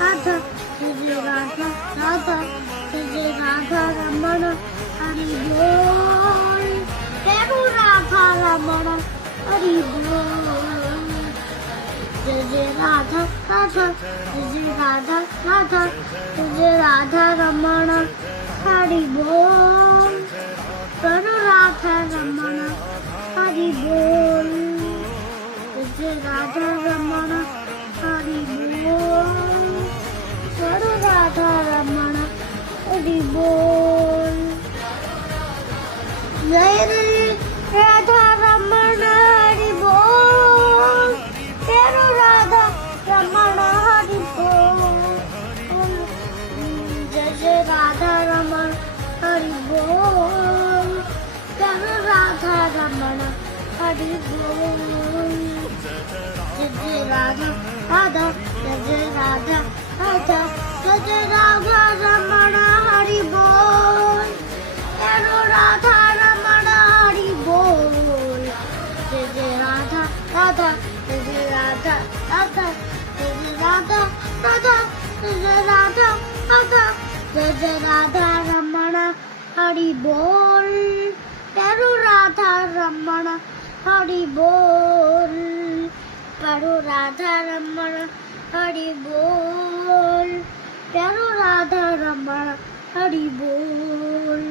राधा जय राधा राधा जय राधा रमण हरि बोल तेरू राधा रमण हरि बोल जय राधा राधा जय राधा राधा जय राधा रमण हरि बोल तेरू राधा रमण हरि बोल जय राधा रमण हरि बोल तेरू राधा रमण हरि बोल जय राधा रमण हरि बोल तेरू राधा रमण हरि बोल जय राधा रमण हरि बोल तेरू राधा रमण हरि बोल जय राधा राधा जय राधा राधा जय राधा रमण हरि बोल तेरू राधा रमण हरि बोल जय राधा राधा जय राधा राधा जय राधा राधा जय राधा राधा जय राधा रमण हरि बोल तेरू राधा रमण हरि बोल तेरू राधा रमण हरि बोल तेरू राधा रमण हरि बोल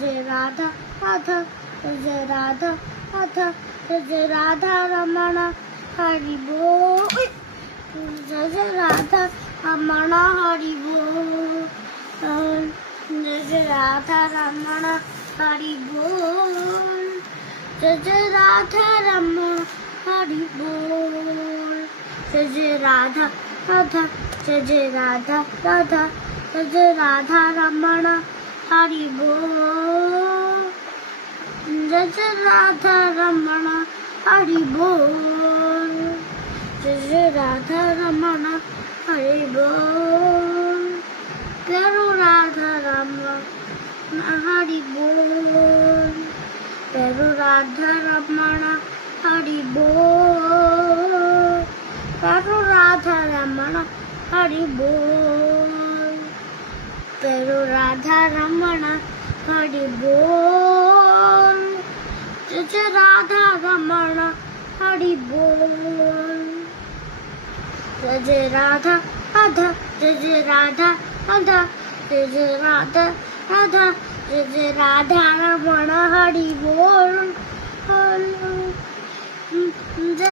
जय राधा राधा जय राधा राधा जय राधा रमण हरि बोल जय राधा रमण हरि बोल जय राधा रमण हरि बोल जय राधा रमण हरि बोल जय राधा राधा जय राधा राधा जय राधा रमण हरि बोल जय राधा रमण हरि बोल जय राधा रमण हरि बोल तेरू राधा रमण हरि बोल तेरू राधा रमण हरि बोल तेरू राधा रमण हरि बोल तेरू राधा रमण हरि बोल जय राधा रमण हरि बोल जय राधा राधा जय राधा राधा जय राधा राधा जय राधा रमण हरि बोल